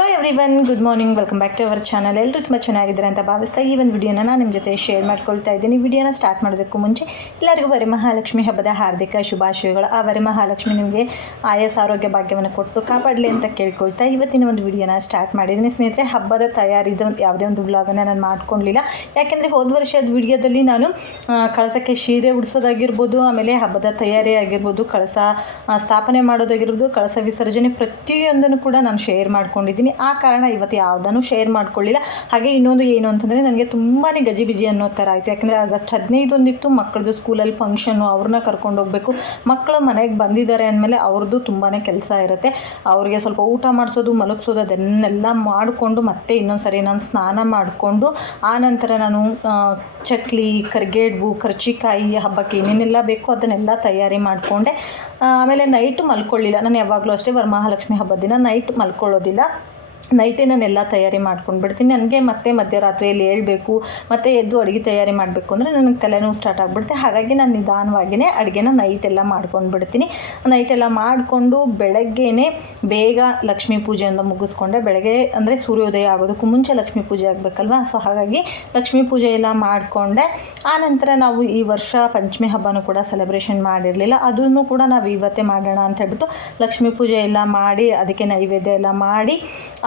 Hello everyone good morning welcome back to our channel ಎಲ್ಲರೂ ತುಂಬ ಚೆನ್ನಾಗಿದ್ದಾರೆ ಅಂತ ಭಾವಿಸ್ತಾ ಈ ಒಂದು ವಿಡಿಯೋನ ನಾನು ನಿಮ್ಮ ಜೊತೆ ಶೇರ್ ಮಾಡ್ಕೊಳ್ತಾ ಇದ್ದೀನಿ. ವಿಡಿಯೋನ ಸ್ಟಾರ್ಟ್ ಮಾಡೋದಕ್ಕೂ ಮುಂಚೆ ಎಲ್ಲರಿಗೂ ವರಮಹಾಲಕ್ಷ್ಮಿ ಹಬ್ಬದ ಹಾರ್ದಿಕ ಶುಭಾಶಯಗಳು. ಆ ವರಮಹಾಲಕ್ಷ್ಮಿ ನಿಮಗೆ ಆಯಸ್, ಆರೋಗ್ಯ, ಭಾಗ್ಯವನ್ನು ಕೊಟ್ಟು ಕಾಪಾಡಲಿ ಅಂತ ಕೇಳ್ಕೊಳ್ತಾ ಇವತ್ತಿನ ಒಂದು ವಿಡಿಯೋನ ಸ್ಟಾರ್ಟ್ ಮಾಡಿದ್ದೀನಿ. ಸ್ನೇಹಿತರೆ, ಹಬ್ಬದ ತಯಾರಿದ ಯಾವುದೇ ಒಂದು ವ್ಲಾಗನ್ನು ನಾನು ಮಾಡ್ಕೊಂಡಿಲ್ಲ. ಯಾಕೆಂದರೆ ಹೋದ ವರ್ಷದ ವಿಡಿಯೋದಲ್ಲಿ ನಾನು ಕಳಸಕ್ಕೆ ಸೀರೆ ಉಡಿಸೋದಾಗಿರ್ಬೋದು, ಆಮೇಲೆ ಹಬ್ಬದ ತಯಾರಿ ಆಗಿರ್ಬೋದು, ಕಳಸ ಸ್ಥಾಪನೆ ಮಾಡೋದಾಗಿರ್ಬೋದು, ಕಳಸ ವಿಸರ್ಜನೆ ಪ್ರತಿಯೊಂದನ್ನು ಕೂಡ ನಾನು ಶೇರ್ ಮಾಡ್ಕೊಂಡಿದ್ದೀನಿ. ಆ ಕಾರಣ ಇವತ್ತು ಯಾವುದನ್ನು ಶೇರ್ ಮಾಡ್ಕೊಳ್ಳಿಲ್ಲ. ಹಾಗೆ ಇನ್ನೊಂದು ಏನು ಅಂತಂದರೆ ನನಗೆ ತುಂಬಾ ಗಜಿಬಿಜಿ ಅನ್ನೋ ಥರ ಆಯಿತು. ಯಾಕಂದರೆ ಆಗಸ್ಟ್ ಹದಿನೈದು ಒಂದಿತ್ತು ಮಕ್ಕಳದು ಸ್ಕೂಲಲ್ಲಿ ಫಂಕ್ಷನ್ನು ಅವ್ರನ್ನ ಕರ್ಕೊಂಡು ಹೋಗಬೇಕು. ಮಕ್ಕಳು ಮನೆಗೆ ಬಂದಿದ್ದಾರೆ ಅಂದಮೇಲೆ ಅವ್ರದ್ದು ತುಂಬಾ ಕೆಲಸ ಇರುತ್ತೆ. ಅವರಿಗೆ ಸ್ವಲ್ಪ ಊಟ ಮಾಡಿಸೋದು, ಮಲಗಿಸೋದು ಅದನ್ನೆಲ್ಲ ಮಾಡಿಕೊಂಡು ಮತ್ತೆ ಇನ್ನೊಂದು ಸರಿ ನಾನು ಸ್ನಾನ ಮಾಡಿಕೊಂಡು, ಆ ನಂತರ ನಾನು ಚಕ್ಲಿ, ಕರ್ಗೇಡ್ಬು, ಕರ್ಚಿಕಾಯಿ, ಹಬ್ಬಕ್ಕೆ ಏನೇನೆಲ್ಲ ಬೇಕೋ ಅದನ್ನೆಲ್ಲ ತಯಾರಿ ಮಾಡಿಕೊಂಡೆ. ಆಮೇಲೆ ನೈಟ್ ಮಲ್ಕೊಳ್ಳಿಲ್ಲ. ನಾನು ಯಾವಾಗಲೂ ಅಷ್ಟೇ ವರಮಹಾಲಕ್ಷ್ಮಿ ಹಬ್ಬದ ದಿನ ನೈಟ್ ಮಲ್ಕೊಳ್ಳೋದಿಲ್ಲ. ನೈಟೇ ನಾನೆಲ್ಲ ತಯಾರಿ ಮಾಡ್ಕೊಂಡು ಬಿಡ್ತೀನಿ ನನಗೆ ಮತ್ತೆ ಮಧ್ಯರಾತ್ರಿಯಲ್ಲಿ ಹೇಳ್ಬೇಕು, ಮತ್ತು ಎದ್ದು ಅಡುಗೆ ತಯಾರಿ ಮಾಡಬೇಕು ಅಂದರೆ ನನಗೆ ತಲೆನೋವು ಸ್ಟಾರ್ಟ್ ಆಗಿಬಿಡುತ್ತೆ. ಹಾಗಾಗಿ ನಾನು ನಿಧಾನವಾಗಿಯೇ ಅಡುಗೆನ ನೈಟ್ ಎಲ್ಲ ಮಾಡ್ಕೊಂಡು ಬಿಡ್ತೀನಿ ನೈಟೆಲ್ಲ ಮಾಡಿಕೊಂಡು ಬೆಳಗ್ಗೆನೇ ಬೇಗ ಲಕ್ಷ್ಮೀ ಪೂಜೆಯಿಂದ ಮುಗಿಸ್ಕೊಂಡೆ. ಬೆಳಗ್ಗೆ ಅಂದರೆ ಸೂರ್ಯೋದಯ ಆಗೋದಕ್ಕೂ ಮುಂಚೆ ಲಕ್ಷ್ಮೀ ಪೂಜೆ ಆಗಬೇಕಲ್ವ? ಸೊ ಹಾಗಾಗಿ ಲಕ್ಷ್ಮೀ ಪೂಜೆ ಎಲ್ಲ ಮಾಡಿಕೊಂಡೆ. ಆನಂತರ ನಾವು ಈ ವರ್ಷ ಪಂಚಮಿ ಹಬ್ಬನೂ ಕೂಡ ಸೆಲೆಬ್ರೇಷನ್ ಮಾಡಿರಲಿಲ್ಲ. ಅದನ್ನು ಕೂಡ ನಾವು ಇವತ್ತೇ ಮಾಡೋಣ ಅಂತ ಹೇಳ್ಬಿಟ್ಟು ಲಕ್ಷ್ಮೀ ಪೂಜೆ ಎಲ್ಲ ಮಾಡಿ, ಅದಕ್ಕೆ ನೈವೇದ್ಯ ಎಲ್ಲ ಮಾಡಿ,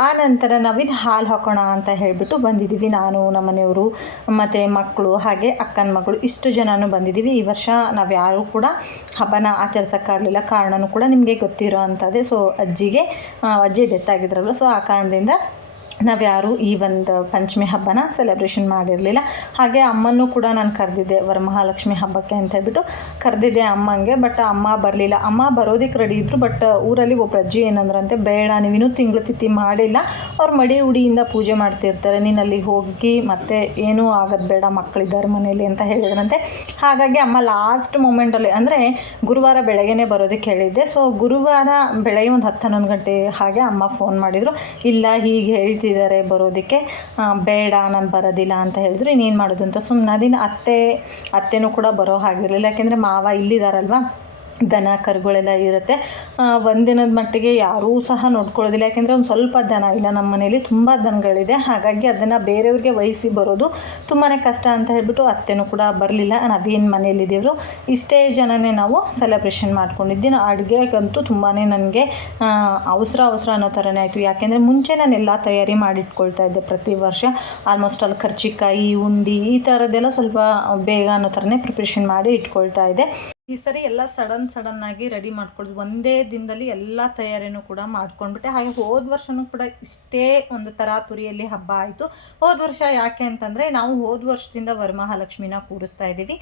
ಆ ನಂತರ ನಾವಿದು ಹಾಲು ಹಾಕೋಣ ಅಂತ ಹೇಳಿಬಿಟ್ಟು ಬಂದಿದ್ದೀವಿ ನಾನು ನಮ್ಮ ಮನೆಯವರು ಮತ್ತು ಮಕ್ಕಳು ಹಾಗೆ ಅಕ್ಕನ ಮಗಳು ಇಷ್ಟು ಜನನೂ ಬಂದಿದ್ದೀವಿ ಈ ವರ್ಷ ನಾವು ಯಾರೂ ಕೂಡ ಹಬ್ಬನ ಆಚರಿಸೋಕ್ಕಾಗಲಿಲ್ಲ. ಕಾರಣನೂ ಕೂಡ ನಿಮಗೆ ಗೊತ್ತಿರೋ ಅಂಥದ್ದೇ. ಸೊ ಅಜ್ಜಿಗೆ ಅಜ್ಜಿ ಡೆತ್ ಆಗಿದ್ರಲ್ಲ ಸೊ ಆ ಕಾರಣದಿಂದ ನಾವ್ಯಾರು ಈ ಒಂದು ಪಂಚಮಿ ಹಬ್ಬನ ಸೆಲೆಬ್ರೇಷನ್ ಮಾಡಿರಲಿಲ್ಲ. ಹಾಗೆ ಅಮ್ಮನೂ ಕೂಡ ನಾನು ಕರೆದಿದ್ದೆ, ವರಮಹಾಲಕ್ಷ್ಮಿ ಹಬ್ಬಕ್ಕೆ ಅಂತ ಹೇಳ್ಬಿಟ್ಟು ಕರೆದಿದ್ದೆ ಅಮ್ಮಂಗೆ ಬಟ್ ಅಮ್ಮ ಬರಲಿಲ್ಲ. ಅಮ್ಮ ಬರೋದಕ್ಕೆ ರೆಡಿ ಇದ್ದರು ಬಟ್ ಊರಲ್ಲಿ ಒಬ್ಬ ಅಜ್ಜಿ ಏನಂದ್ರಂತೆ, ಬೇಡ ನೀವಿನ್ನೂ ತಿಂಗಳು ತಿಥಿ ಮಾಡಿಲ್ಲ. ಅವ್ರು ಮಡಿ ಉಡಿಯಿಂದ ಪೂಜೆ ಮಾಡ್ತಿರ್ತಾರೆ. ನೀನು ಅಲ್ಲಿಗೆ ಹೋಗಿ ಮತ್ತೆ ಏನೂ ಆಗೋದು ಬೇಡ ಮಕ್ಕಳಿದ್ದಾರೆ ಮನೇಲಿ ಅಂತ ಹೇಳಿದ್ರಂತೆ. ಹಾಗಾಗಿ ಅಮ್ಮ ಲಾಸ್ಟ್ ಮೂಮೆಂಟಲ್ಲಿ ಅಂದರೆ ಗುರುವಾರ ಬೆಳಗ್ಗೆನೇ ಬರೋದಕ್ಕೆ ಹೇಳಿದ್ದೆ. ಸೊ ಗುರುವಾರ ಬೆಳಗ್ಗೆ ಒಂದು ಹತ್ತು ಹನ್ನೊಂದು ಗಂಟೆ ಹಾಗೆ ಅಮ್ಮ ಫೋನ್ ಮಾಡಿದರು. ಇಲ್ಲ, ಹೀಗೆ ಹೇಳ್ತಿದ್ದಾರೆ ಬರೋದಕ್ಕೆ ಬೇಡ, ನಾನು ಬರೋದಿಲ್ಲ ಅಂತ ಹೇಳಿದ್ರು. ಇನ್ನೇನು ಮಾಡೋದು ಅಂತ ಸುಮ್ಮನೆ ಅದಿನ ಅತ್ತೆ, ಅತ್ತೆನೂ ಕೂಡ ಬರೋ ಹಾಗಿರಲಿಲ್ಲ. ಯಾಕೆಂದರೆ ಮಾವ ಇಲ್ಲಿದ್ದಾರಲ್ವ ದನ ಕರುಗಳೆಲ್ಲ ಇರುತ್ತೆ. ಒಂದಿನದ ಮಟ್ಟಿಗೆ ಯಾರೂ ಸಹ ನೋಡ್ಕೊಳ್ಳೋದಿಲ್ಲ. ಯಾಕೆಂದರೆ ಒಂದು ಸ್ವಲ್ಪ ದನ ಇಲ್ಲ ನಮ್ಮ ಮನೇಲಿ ತುಂಬ ದನಗಳಿದೆ. ಹಾಗಾಗಿ ಅದನ್ನು ಬೇರೆಯವ್ರಿಗೆ ವಹಿಸಿ ಬರೋದು ತುಂಬಾ ಕಷ್ಟ ಅಂತ ಹೇಳ್ಬಿಟ್ಟು ಅತ್ತೆನೂ ಕೂಡ ಬರಲಿಲ್ಲ. ನಾವೇನು ಮನೆಯಲ್ಲಿದ್ದೇವರು ಇಷ್ಟೇ ಜನನೇ ನಾವು ಸೆಲೆಬ್ರೇಷನ್ ಮಾಡ್ಕೊಂಡಿದ್ದು ನಾ ಅಡುಗೆಗಂತೂ ತುಂಬಾ ನನಗೆ ಅವಸರ ಅವಸರ ಅನ್ನೋ ಥರನೇ ಆಯಿತು. ಯಾಕೆಂದರೆ ಮುಂಚೆ ನಾನು ಎಲ್ಲ ತಯಾರಿ ಮಾಡಿಟ್ಕೊಳ್ತಾ ಇದ್ದೆ ಪ್ರತಿ ವರ್ಷ. ಆಲ್ಮೋಸ್ಟ್ ಅಲ್ಲಿ ಕರ್ಚಿಕಾಯಿ, ಉಂಡಿ ಈ ಥರದ್ದೆಲ್ಲ ಸ್ವಲ್ಪ ಬೇಗ ಅನ್ನೋ ಥರನೇ ಪ್ರಿಪ್ರೇಷನ್ ಮಾಡಿ ಇಟ್ಕೊಳ್ತಾ ಇದ್ದೆ. ಈ ಸರಿ ಎಲ್ಲ ಸಡನ್ ಸಡನ್ ಆಗಿ ರೆಡಿ ಮಾಡ್ಕೊಳ್ಳೋದು ಒಂದೇ ದಿನದಲ್ಲಿ ಎಲ್ಲ ತಯಾರಿನೂ ಕೂಡ ಮಾಡ್ಕೊಂಡ್ಬಿಟ್ಟೆ. ಹಾಗೆ ಹೋದ ವರ್ಷನೂ ಕೂಡ ಇಷ್ಟೇ ಒಂದು ತರಾತುರಿಯಲ್ಲಿ ಹಬ್ಬ ಆಯಿತು. ಹೋದ ವರ್ಷ ಯಾಕೆ ಅಂತಂದರೆ ನಾವು ಹೋದ ವರ್ಷದಿಂದ ವರಮಹಾಲಕ್ಷ್ಮಿನ ಕೂರಿಸ್ತಾ ಇದ್ದೀವಿ.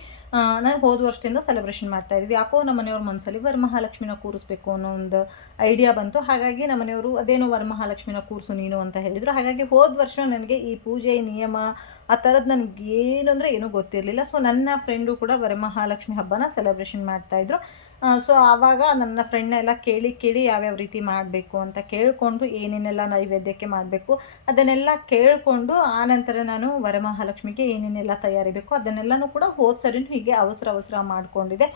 ನಾನು ಹೋದ ವರ್ಷದಿಂದ ಸೆಲೆಬ್ರೇಷನ್ ಮಾಡ್ತಾ ಇದ್ವಿ. ಯಾಕೋ ನಮ್ಮ ಮನೆಯವ್ರ ಮನಸ್ಸಲ್ಲಿ ವರಮಹಾಲಕ್ಷ್ಮಿನ ಕೂರಿಸ್ಬೇಕು ಅನ್ನೋ ಒಂದು ಐಡಿಯಾ ಬಂತು. ಹಾಗಾಗಿ ನಮ್ಮ ಮನೆಯವರು ಅದೇನೋ ವರಮಹಾಲಕ್ಷ್ಮಿನ ಕೂರಿಸು ನೀನು ಅಂತ ಹೇಳಿದರು. ಹಾಗಾಗಿ ಹೋದ ವರ್ಷ ನನಗೆ ಈ ಪೂಜೆ ನಿಯಮ ಆ ಥರದ್ದು ನನಗೆ ಏನು ಅಂದರೆ ಏನೂ ಗೊತ್ತಿರಲಿಲ್ಲ. ಸೊ ನನ್ನ ಫ್ರೆಂಡು ಕೂಡ ವರಮಹಾಲಕ್ಷ್ಮಿ ಹಬ್ಬನ ಸೆಲೆಬ್ರೇಷನ್ ಮಾಡ್ತಾಯಿದ್ರು ಸೊ ಆವಾಗ ನನ್ನ ಫ್ರೆಂಡ್ನ ಎಲ್ಲ ಕೇಳಿ ಕೇಳಿ ಯಾವ್ಯಾವ ರೀತಿ ಮಾಡಬೇಕು ಅಂತ ಕೇಳಿಕೊಂಡು ಏನೇನೆಲ್ಲ ನೈವೇದ್ಯಕ್ಕೆ ಮಾಡಬೇಕು ಅದನ್ನೆಲ್ಲ ಕೇಳಿಕೊಂಡು ಆನಂತರ ನಾನು ವರಮಹಾಲಕ್ಷ್ಮಿಗೆ ಏನೇನೆಲ್ಲ ತಯಾರಿ ಬೇಕು ಅದನ್ನೆಲ್ಲನೂ ಕೂಡ ಹೋದ ಸರಿನೂ ಹೀಗೆ ಅವಸರ ಅವಸರ ಮಾಡಿಕೊಂಡಿದ್ದೆ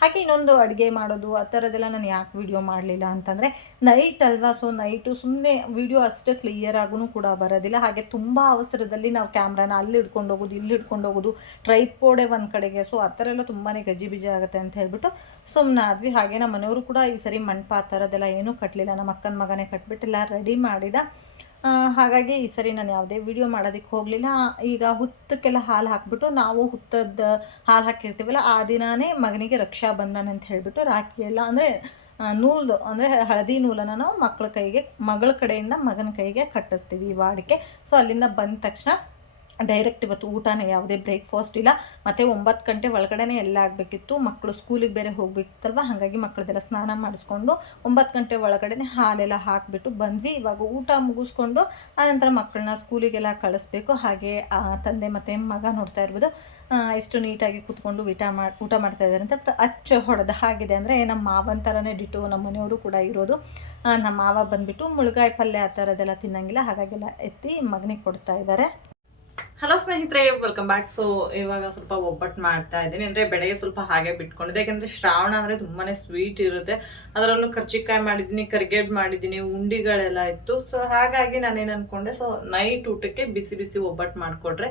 ಹಾಗೆ ಇನ್ನೊಂದು ಅಡುಗೆ ಮಾಡೋದು, ಆ ಥರದ್ದೆಲ್ಲ ನಾನು ಯಾಕೆ ವಿಡಿಯೋ ಮಾಡಲಿಲ್ಲ ಅಂತಂದರೆ ನೈಟ್ ಅಲ್ವಾ? ಸೊ ನೈಟು ಸುಮ್ಮನೆ ವಿಡಿಯೋ ಅಷ್ಟು ಕ್ಲಿಯರ್ ಆಗೂ ಕೂಡ ಬರೋದಿಲ್ಲ. ಹಾಗೆ ತುಂಬ ಅವಸರದಲ್ಲಿ ನಾವು ಕ್ಯಾಮ್ರಾನ ಅಲ್ಲಿ ಹಿಡ್ಕೊಂಡು ಹೋಗೋದು, ಇಲ್ಲಿ ಹಿಡ್ಕೊಂಡು ಹೋಗೋದು ಟ್ರೈಪೋಡೆ ಒಂದು ಕಡೆಗೆ. ಸೊ ಆ ಥರ ಎಲ್ಲ ತುಂಬಾ ಗಜಿಬಿಜಿ ಆಗುತ್ತೆ ಅಂತ ಹೇಳ್ಬಿಟ್ಟು ಸುಮ್ಮನೆ ಆದ್ವಿ. ಹಾಗೆ ನಮ್ಮ ಮನೆಯವರು ಕೂಡ ಈ ಸರಿ ಮಂಟಪ ಆ ಥರದ್ದೆಲ್ಲ ಏನೂ ಕಟ್ಟಲಿಲ್ಲ ನಮ್ಮ ಅಕ್ಕನ ಮಗನೇ ಕಟ್ಬಿಟ್ಟೆಲ್ಲ ರೆಡಿ ಮಾಡಿದ. ಹಾಗಾಗಿ ಈ ಸರಿ ನಾನು ಯಾವುದೇ ವಿಡಿಯೋ ಮಾಡೋದಕ್ಕೆ ಹೋಗಲಿಲ್ಲ. ಈಗ ಹುತ್ತಕ್ಕೆಲ್ಲ ಹಾಲು ಹಾಕ್ಬಿಟ್ಟು ನಾವು ಹುತ್ತದ ಹಾಲು ಹಾಕಿರ್ತೀವಲ್ಲ, ಆ ದಿನಾನೇ ಮಗನಿಗೆ ರಕ್ಷಾ ಬಂಧನ ಅಂತ ಹೇಳಿಬಿಟ್ಟು ರಾಖಿ ಎಲ್ಲ ಅಂದರೆ ನೂಲು ಅಂದರೆ ಹಳದಿ ನೂಲನ್ನು ನಾವು ಮಕ್ಕಳ ಕೈಗೆ, ಮಗಳ ಕಡೆಯಿಂದ ಮಗನ ಕೈಗೆ ಕಟ್ಟಿಸ್ತೀವಿ ಈ ವಾಡಿಕೆ. ಸೊ ಅಲ್ಲಿಂದ ಬಂದ ತಕ್ಷಣ ಡೈರೆಕ್ಟ್ ಇವತ್ತು ಊಟನೇ ಯಾವುದೇ ಬ್ರೇಕ್ಫಾಸ್ಟ್ ಇಲ್ಲ. ಮತ್ತು ಒಂಬತ್ತು ಗಂಟೆ ಒಳಗಡೆನೇ ಎಲ್ಲ ಆಗಬೇಕಿತ್ತು. ಮಕ್ಕಳು ಸ್ಕೂಲಿಗೆ ಬೇರೆ ಹೋಗ್ಬೇಕಿತ್ತಲ್ವ? ಹಾಗಾಗಿ ಮಕ್ಕಳದೆಲ್ಲ ಸ್ನಾನ ಮಾಡಿಸ್ಕೊಂಡು ಒಂಬತ್ತು ಗಂಟೆ ಒಳಗಡೆನೇ ಹಾಲೆಲ್ಲ ಹಾಕಿಬಿಟ್ಟು ಬಂದ್ವಿ. ಇವಾಗ ಊಟ ಮುಗಿಸ್ಕೊಂಡು ಆನಂತರ ಮಕ್ಕಳನ್ನ ಸ್ಕೂಲಿಗೆಲ್ಲ ಕಳಿಸ್ಬೇಕು. ಹಾಗೆ ತಂದೆ ಮತ್ತು ಮಗ ನೋಡ್ತಾ ಇರ್ಬೋದು. ಎಷ್ಟು ನೀಟಾಗಿ ಕೂತ್ಕೊಂಡು ಊಟ ಮಾಡಿ ಊಟ ಮಾಡ್ತಾ ಇದ್ದಾರೆ ಅಂತ ಅಚ್ಚ ಹೊಡೆದ ಹಾಗಿದೆ ಅಂದರೆ ನಮ್ಮ ಮಾವನ ಥರನೇ ಡಿಟ್ಟು ನಮ್ಮ ಮನೆಯವರು ಕೂಡ ಇರೋದು. ನಮ್ಮ ಮಾವ ಬಂದುಬಿಟ್ಟು ಮುಳುಗಾಯಿ ಪಲ್ಯ ಆ ಥರದ್ದೆಲ್ಲ ತಿನ್ನಂಗಿಲ್ಲ. ಹಾಗಾಗೆಲ್ಲ ಎತ್ತಿ ಮಗನಿಗೆ ಕೊಡ್ತಾ ಇದ್ದಾರೆ. ಹಲೋ ಸ್ನೇಹಿತರೆ ವೆಲ್ಕಮ್ ಬ್ಯಾಕ್ ಸೊ ಇವಾಗ ಸ್ವಲ್ಪ ಒಬ್ಬಟ್ಟು ಮಾಡ್ತಾ ಇದ್ದೀನಿ. ಅಂದರೆ ಬೆಳಗ್ಗೆ ಸ್ವಲ್ಪ ಹಾಗೆ ಬಿಟ್ಕೊಂಡಿದ್ದೆ. ಯಾಕಂದರೆ ಶ್ರಾವಣ ಅಂದರೆ ತುಂಬಾ ಸ್ವೀಟ್ ಇರುತ್ತೆ. ಅದರಲ್ಲೂ ಕರ್ಚಿಕಾಯಿ ಮಾಡಿದ್ದೀನಿ, ಕರಿಗೇಡ್ ಮಾಡಿದ್ದೀನಿ, ಉಂಡಿಗಳೆಲ್ಲ ಇತ್ತು. ಸೊ ಹಾಗಾಗಿ ನಾನೇನು ಅಂದ್ಕೊಂಡೆ ಸೊ ನೈಟ್ ಊಟಕ್ಕೆ ಬಿಸಿ ಬಿಸಿ ಒಬ್ಬಟ್ಟು ಮಾಡಿಕೊಟ್ರೆ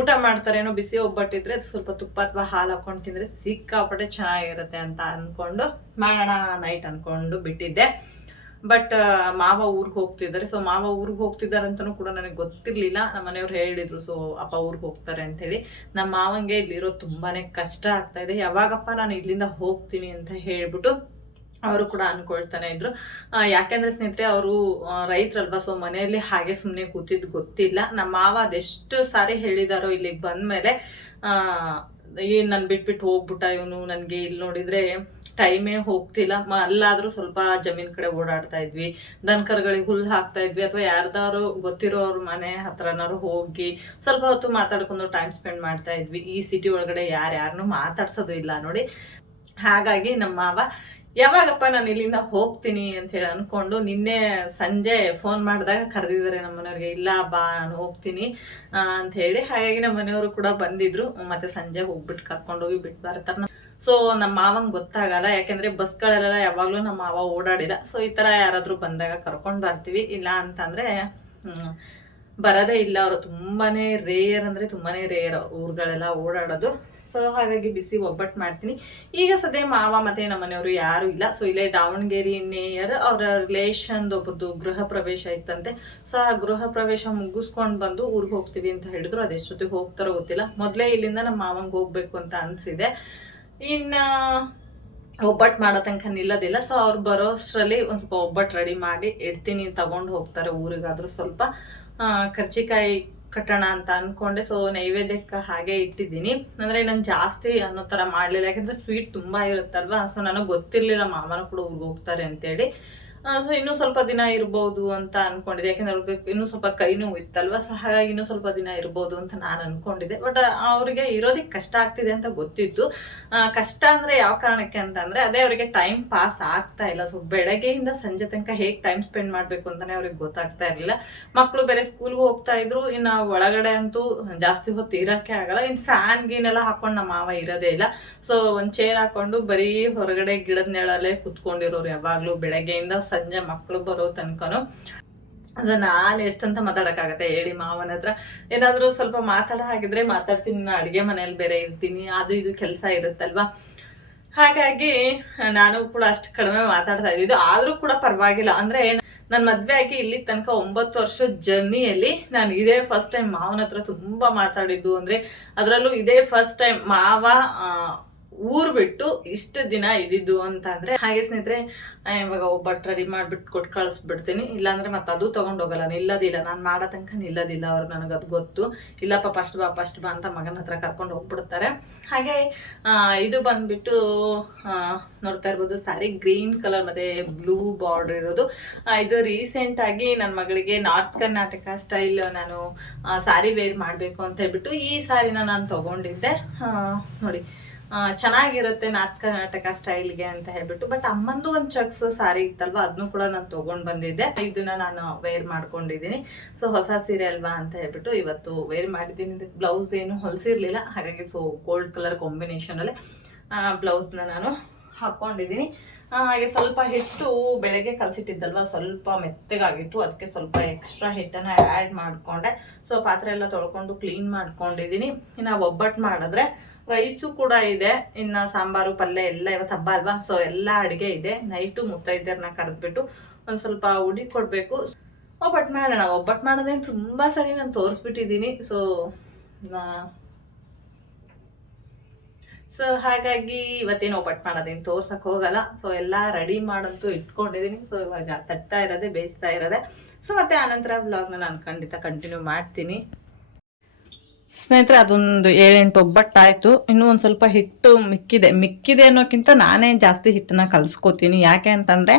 ಊಟ ಮಾಡ್ತಾರೇನೋ ಬಿಸಿ ಒಬ್ಬಟ್ಟಿದ್ರೆ ಅದು ಸ್ವಲ್ಪ ತುಪ್ಪ ಅಥವಾ ಹಾಲು ಹಾಕ್ಕೊಂಡು ತಿಂದರೆ ಸಿಕ್ಕಾಪಟ್ಟೆ ಚೆನ್ನಾಗಿರುತ್ತೆ ಅಂತ ಅಂದ್ಕೊಂಡು ಮಾಡೋಣ ನೈಟ್ ಅಂದ್ಕೊಂಡು ಬಿಟ್ಟಿದ್ದೆ. ಬಟ್ ಮಾವ ಊರಿಗೆ ಹೋಗ್ತಿದ್ದಾರೆ ಸೊ ಮಾವ ಊರಿಗೆ ಹೋಗ್ತಿದ್ದಾರೆ ಅಂತಲೂ ಕೂಡ ನನಗೆ ಗೊತ್ತಿರಲಿಲ್ಲ. ನಮ್ಮ ಮನೆಯವ್ರು ಹೇಳಿದ್ರು ಸೊ ಅಪ್ಪ ಊರಿಗೆ ಹೋಗ್ತಾರೆ ಅಂತೇಳಿ ನಮ್ಮ ಮಾವಂಗೆ ಇಲ್ಲಿರೋ ತುಂಬಾ ಕಷ್ಟ ಆಗ್ತಾ ಇದೆ. ಯಾವಾಗಪ್ಪ ನಾನು ಇಲ್ಲಿಂದ ಹೋಗ್ತೀನಿ ಅಂತ ಹೇಳ್ಬಿಟ್ಟು ಅವರು ಕೂಡ ಅನ್ಕೊಳ್ತಾನೆ ಇದ್ರು. ಯಾಕೆಂದ್ರೆ ಸ್ನೇಹಿತರೆ, ಅವರು ರೈತರಲ್ವಾ? ಸೊ ಮನೆಯಲ್ಲಿ ಹಾಗೆ ಸುಮ್ಮನೆ ಕೂತಿದ್ದು ಗೊತ್ತಿಲ್ಲ. ನಮ್ಮ ಮಾವ ಅದೆಷ್ಟು ಸಾರಿ ಹೇಳಿದಾರೋ ಇಲ್ಲಿಗೆ ಬಂದಮೇಲೆ ಏನು ನಾನು ಬಿಟ್ಬಿಟ್ಟು ಹೋಗ್ಬಿಟ್ಟ ಇವನು ನನಗೆ ಇಲ್ಲಿ ನೋಡಿದ್ರೆ ಟೈಮೇ ಹೋಗ್ತಿಲ್ಲ. ಮ, ಅಲ್ಲಾದರೂ ಸ್ವಲ್ಪ ಜಮೀನ್ ಕಡೆ ಓಡಾಡ್ತಾ ಇದ್ವಿ. ದನ ಕರುಗಳಿಗೆ ಹುಲ್ಲು ಹಾಕ್ತಾ ಇದ್ವಿ. ಅಥವಾ ಯಾರ್ದಾರು ಗೊತ್ತಿರೋರು ಮನೆ ಹತ್ರನಾರು ಹೋಗಿ ಸ್ವಲ್ಪ ಹೊತ್ತು ಮಾತಾಡ್ಕೊಂಡು ಟೈಮ್ ಸ್ಪೆಂಡ್ ಮಾಡ್ತಾ ಇದ್ವಿ. ಈ ಸಿಟಿ ಒಳಗಡೆ ಯಾರ್ಯಾರನ್ನೂ ಮಾತಾಡ್ಸೋದು ಇಲ್ಲ ನೋಡಿ. ಹಾಗಾಗಿ ನಮ್ಮ ಮಾವ ಯಾವಾಗಪ್ಪ ನಾನು ಇಲ್ಲಿಂದ ಹೋಗ್ತೀನಿ ಅಂತ ಹೇಳಿ ಅನ್ಕೊಂಡು ನಿನ್ನೆ ಸಂಜೆ ಫೋನ್ ಮಾಡಿದಾಗ ಕರೆದಿದ್ದಾರೆ ನಮ್ಮ ಮನೆಯವ್ರಿಗೆ, ಇಲ್ಲ ಬಾ, ನಾನು ಹೋಗ್ತೀನಿ ಅಂತ ಹೇಳಿ. ಹಾಗಾಗಿ ನಮ್ಮ ಮನೆಯವರು ಕೂಡ ಬಂದಿದ್ರು. ಮತ್ತೆ ಸಂಜೆ ಹೋಗ್ಬಿಟ್ಟು ಕರ್ಕೊಂಡೋಗಿ ಬಿಟ್ಟು ಬರ್ತಾರೆ ಸೊ ನಮ್ಮ ಮಾವಂಗೆ ಗೊತ್ತಾಗಲ್ಲ. ಯಾಕೆಂದ್ರೆ ಬಸ್ಗಳೆಲ್ಲ ಯಾವಾಗಲೂ ನಮ್ಮ ಮಾವ ಓಡಾಡಿಲ್ಲ. ಸೊ ಈ ಥರ ಯಾರಾದರೂ ಬಂದಾಗ ಕರ್ಕೊಂಡು ಬರ್ತೀವಿ. ಇಲ್ಲ ಅಂತಂದ್ರೆ ಬರೋದೇ ಇಲ್ಲ. ಅವರು ತುಂಬಾನೇ ರೇರ್ ಅಂದ್ರೆ ತುಂಬಾನೇ ರೇರ್ ಊರುಗಳೆಲ್ಲ ಓಡಾಡೋದು. ಸೊ ಹಾಗಾಗಿ ಬಿಸಿ ಒಬ್ಬಟ್ಟು ಮಾಡ್ತೀನಿ. ಈಗ ಸದ್ಯ ಮಾವ ಮತ್ತೆ ನಮ್ಮ ಮನೆಯವರು ಯಾರು ಇಲ್ಲ. ಸೊ ಇಲ್ಲೇ ದಾವಣಗೆರೆ ನೇಯರ್ ಅವರ ರಿಲೇಷನ್ ಒಬ್ಬರದು ಗೃಹ ಪ್ರವೇಶ ಇತ್ತಂತೆ. ಸೊ ಆ ಗೃಹ ಪ್ರವೇಶ ಮುಗಿಸ್ಕೊಂಡು ಬಂದು ಊರಿಗೆ ಹೋಗ್ತೀವಿ ಅಂತ ಹೇಳಿದ್ರು. ಅದೆಷ್ಟೊತ್ತಿಗೆ ಹೋಗ್ತಾರೋ ಗೊತ್ತಿಲ್ಲ. ಮೊದಲೇ ಇಲ್ಲಿಂದ ನಮ್ಮ ಮಾವಂಗೆ ಹೋಗ್ಬೇಕು ಅಂತ ಅನಿಸಿದೆ. ಇನ್ನು ಒಬ್ಬಟ್ಟು ಮಾಡೋ ತನಕ ನಿಲ್ಲೋದಿಲ್ಲ. ಸೊ ಅವ್ರು ಬರೋಷ್ಟರಲ್ಲಿ ಒಂದು ಸ್ವಲ್ಪ ಒಬ್ಬಟ್ಟು ರೆಡಿ ಮಾಡಿ ಇಡ್ತೀನಿ. ತಗೊಂಡು ಹೋಗ್ತಾರೆ ಊರಿಗಾದರೂ ಸ್ವಲ್ಪ. ಕರ್ಚಿಕಾಯಿ ಕಟ್ಟೋಣ ಅಂತ ಅನ್ಕೊಂಡೆ. ಸೊ ನೈವೇದ್ಯಕ್ಕೆ ಹಾಗೆ ಇಟ್ಟಿದ್ದೀನಿ. ಅಂದರೆ ನಾನು ಜಾಸ್ತಿ ಅನ್ನೋ ಥರ ಮಾಡಲಿಲ್ಲ. ಯಾಕಂದರೆ ಸ್ವೀಟ್ ತುಂಬ ಇರುತ್ತಲ್ವಾ? ಸೊ ನನಗೆ ಗೊತ್ತಿರಲಿಲ್ಲ ಮಾಮನ ಕೂಡ ಊರಿಗೆ ಹೋಗ್ತಾರೆ ಅಂತೇಳಿ. ಸೊ ಇನ್ನೂ ಸ್ವಲ್ಪ ದಿನ ಇರ್ಬೋದು ಅಂತ ಅನ್ಕೊಂಡಿದ್ದೆ. ಯಾಕಂದ್ರೆ ಅವ್ರಿಗೆ ಇನ್ನೂ ಸ್ವಲ್ಪ ಕೈ ನೋವು ಇತ್ತಲ್ವಾ? ಸೊ ಹಾಗಾಗಿ ಇನ್ನೂ ಸ್ವಲ್ಪ ದಿನ ಇರ್ಬೋದು ಅಂತ ನಾನು ಅನ್ಕೊಂಡಿದ್ದೆ. ಬಟ್ ಅವರಿಗೆ ಇರೋದಕ್ಕೆ ಕಷ್ಟ ಆಗ್ತಿದೆ ಅಂತ ಗೊತ್ತಿತ್ತು. ಕಷ್ಟ ಅಂದ್ರೆ ಯಾವ ಕಾರಣಕ್ಕೆ ಅಂತ ಅಂದ್ರೆ ಅದೇ ಅವರಿಗೆ ಟೈಮ್ ಪಾಸ್ ಆಗ್ತಾ ಇಲ್ಲ. ಸೊ ಬೆಳಗ್ಗೆಯಿಂದ ಸಂಜೆ ತನಕ ಹೇಗೆ ಟೈಮ್ ಸ್ಪೆಂಡ್ ಮಾಡಬೇಕು ಅಂತಾನೆ ಅವ್ರಿಗೆ ಗೊತ್ತಾಗ್ತಾ ಇರಲಿಲ್ಲ. ಮಕ್ಕಳು ಬೇರೆ ಸ್ಕೂಲ್ಗೆ ಹೋಗ್ತಾ ಇದ್ರು. ಇನ್ನು ಒಳಗಡೆ ಅಂತೂ ಜಾಸ್ತಿ ಹೊತ್ತು ಇರೋಕ್ಕೆ ಆಗಲ್ಲ. ಇನ್ನು ಫ್ಯಾನ್ ಗೀನೆಲ್ಲ ಹಾಕೊಂಡು ನಮ್ಮ ಮಾವ ಇರೋದೇ ಇಲ್ಲ. ಸೊ ಒಂದು ಚೇರ್ ಹಾಕೊಂಡು ಬರೀ ಹೊರಗಡೆ ಗಿಡದ ನೆಳಲ್ಲೇ ಕುತ್ಕೊಂಡಿರೋರು ಯಾವಾಗಲೂ ಬೆಳಗ್ಗೆಯಿಂದ ಸಂಜೆ ಮಕ್ಕಳು ಬರೋ ತನಕನು ಅದನ್ನು ನಾನು ಎಷ್ಟಂತ ಮಾತಾಡೋಕ್ಕಾಗತ್ತೆ? ಹೇಳಿ ಮಾವನ ಹತ್ರ. ಏನಾದರೂ ಸ್ವಲ್ಪ ಮಾತಾಡೋ ಹಾಗಿದ್ರೆ ಮಾತಾಡ್ತೀನಿ ನಾನು ಅಡುಗೆ ಮನೇಲಿ ಬೇರೆ ಇರ್ತೀನಿ, ಅದು ಇದು ಕೆಲಸ ಇರುತ್ತಲ್ವಾ? ಹಾಗಾಗಿ ನಾನು ಕೂಡ ಅಷ್ಟು ಕಡಿಮೆ ಮಾತಾಡ್ತಾ ಇದ್ದಿದ್ದು. ಆದರೂ ಕೂಡ ಪರವಾಗಿಲ್ಲ. ಅಂದರೆ ನನ್ನ ಮದುವೆ ಆಗಿ ಇಲ್ಲಿ ತನಕ ಒಂಬತ್ತು ವರ್ಷದ ಜರ್ನಿಯಲ್ಲಿ ನಾನು ಇದೇ ಫಸ್ಟ್ ಟೈಮ್ ಮಾವನ ಹತ್ರ ತುಂಬ ಮಾತಾಡಿದ್ದು. ಅಂದರೆ ಅದರಲ್ಲೂ ಇದೇ ಫಸ್ಟ್ ಟೈಮ್ ಮಾವ ಊರು ಬಿಟ್ಟು ಇಷ್ಟು ದಿನ ಇದ್ದಿದ್ದು ಅಂತ ಅಂದರೆ ಹಾಗೆ ಸ್ನೇಹಿತರೆ ಇವಾಗ ಒಬ್ಬಟ್ಟು ರೆಡಿ ಮಾಡಿಬಿಟ್ಟು ಕೊಟ್ಟು ಕಳಿಸ್ಬಿಡ್ತೀನಿ. ಇಲ್ಲಾಂದರೆ ಮತ್ತೆ ಅದು ತೊಗೊಂಡೋಗಲ್ಲ ನಿಲ್ಲೋದಿಲ್ಲ. ನಾನು ಮಾಡೋ ತನಕ ನಿಲ್ಲದಿಲ್ಲ. ಅವ್ರು ನನಗೆ ಅದು ಗೊತ್ತು. ಇಲ್ಲಪ್ಪ, ಫಸ್ಟ್ ಬಾ ಫಸ್ಟ್ ಬಾ ಅಂತ ಮಗನ ಹತ್ರ ಕರ್ಕೊಂಡು ಹೋಗ್ಬಿಡ್ತಾರೆ. ಹಾಗೆ ಇದು ಬಂದ್ಬಿಟ್ಟು ನೋಡ್ತಾ ಇರ್ಬೋದು, ಸ್ಯಾರಿ ಗ್ರೀನ್ ಕಲರ್, ಮತ್ತು ಬ್ಲೂ ಬಾರ್ಡರ್ ಇರೋದು. ಇದು ಇದು ರೀಸೆಂಟಾಗಿ ನನ್ನ ಮಗಳಿಗೆ ನಾರ್ತ್ ಕರ್ನಾಟಕ ಸ್ಟೈಲ್ ನಾನು ಸ್ಯಾರಿ ವೇರ್ ಮಾಡಬೇಕು ಅಂತ ಹೇಳ್ಬಿಟ್ಟು ಈ ಸ್ಯಾರಿನ ನಾನು ತೊಗೊಂಡಿದ್ದೆ. ನೋಡಿ. ಚೆನ್ನಾಗಿರುತ್ತೆ ನಾರ್ತ್ ಕರ್ನಾಟಕ ಸ್ಟೈಲ್ಗೆ ಅಂತ ಹೇಳ್ಬಿಟ್ಟು. ಬಟ್ ಅಮ್ಮಂದು ಒಂದು ಚಕ್ಸ್ ಸಾರಿ ಇತ್ತಲ್ವಾ ಅದನ್ನು ಕೂಡ ನಾನು ತೊಗೊಂಡು ಬಂದಿದ್ದೆ. ಇದನ್ನ ನಾನು ವೇರ್ ಮಾಡ್ಕೊಂಡಿದ್ದೀನಿ. ಸೊ ಹೊಸ ಸೀರೆ ಅಲ್ವಾ ಅಂತ ಹೇಳ್ಬಿಟ್ಟು ಇವತ್ತು ವೇರ್ ಮಾಡಿದ್ದೀನಿ. ಬ್ಲೌಸ್ ಏನು ಹೊಲಿಸಿರ್ಲಿಲ್ಲ. ಹಾಗಾಗಿ ಸೊ ಗೋಲ್ಡ್ ಕಲರ್ ಕಾಂಬಿನೇಷನಲ್ಲಿ ಬ್ಲೌಸ್ನ ನಾನು ಹಾಕ್ಕೊಂಡಿದ್ದೀನಿ ಹಾಗೆ ಸ್ವಲ್ಪ ಹಿಟ್ಟು ಬೆಳಗ್ಗೆ ಕಲಸಿಟ್ಟಿದ್ದಲ್ವಾ, ಸ್ವಲ್ಪ ಮೆತ್ತಗಾಗಿತ್ತು. ಅದಕ್ಕೆ ಸ್ವಲ್ಪ ಎಕ್ಸ್ಟ್ರಾ ಹಿಟ್ಟನ್ನು ಆ್ಯಡ್ ಮಾಡಿಕೊಂಡೆ. ಸೊ ಪಾತ್ರೆ ಎಲ್ಲ ತೊಳ್ಕೊಂಡು ಕ್ಲೀನ್ ಮಾಡ್ಕೊಂಡಿದ್ದೀನಿ. ಇನ್ನು ಒಬ್ಬಟ್ಟು ಮಾಡಿದ್ರೆ ರೈಸು ಕೂಡ ಇದೆ. ಇನ್ನು ಸಾಂಬಾರು, ಪಲ್ಯ ಎಲ್ಲ ಇವತ್ತು ಹಬ್ಬ ಅಲ್ವಾ? ಸೊ ಎಲ್ಲ ಅಡುಗೆ ಇದೆ. ನೈಟು ಮುತ್ತೈದೆಯರನ್ನ ಕರೆದ್ಬಿಟ್ಟು ಒಂದು ಸ್ವಲ್ಪ ಉಡಿ ಕೊಡಬೇಕು. ಒಬ್ಬಟ್ಟು ಮಾಡೋಣ ಒಬ್ಬಟ್ಟು ಮಾಡೋದೇನು ತುಂಬ ಸರಿ ನಾನು ತೋರಿಸ್ಬಿಟ್ಟಿದ್ದೀನಿ ಸೊ ಸೊ ಹಾಗಾಗಿ ಇವತ್ತೇನು ಒಬ್ಬಟ್ಟು ಮಾಡೋದೇನು ತೋರ್ಸಕ್ಕೆ ಹೋಗಲ್ಲ. ಸೊ ಎಲ್ಲ ರೆಡಿ ಮಾಡಂತೂ ಇಟ್ಕೊಂಡಿದ್ದೀನಿ ಸೊ ಇವಾಗ ತಟ್ತಾ ಇರೋದೆ, ಬೇಯಿಸ್ತಾ ಇರೋದೆ. ಸೊ ಮತ್ತೆ ಆನಂತರ ವ್ಲಾಗ್ನ ನಾನು ಖಂಡಿತ ಕಂಟಿನ್ಯೂ ಮಾಡ್ತೀನಿ. ಸ್ನೇಹಿತರೆ, ಅದೊಂದು ಏಳೆಂಟು ಒಬ್ಬಟ್ಟು ಆಯಿತು ಇನ್ನೂ ಒಂದು ಸ್ವಲ್ಪ ಹಿಟ್ಟು ಮಿಕ್ಕಿದೆ. ಮಿಕ್ಕಿದೆ ಅನ್ನೋಕ್ಕಿಂತ ನಾನೇ ಜಾಸ್ತಿ ಹಿಟ್ಟನ್ನ ಕಲಿಸ್ಕೋತೀನಿ. ಯಾಕೆ ಅಂತಂದರೆ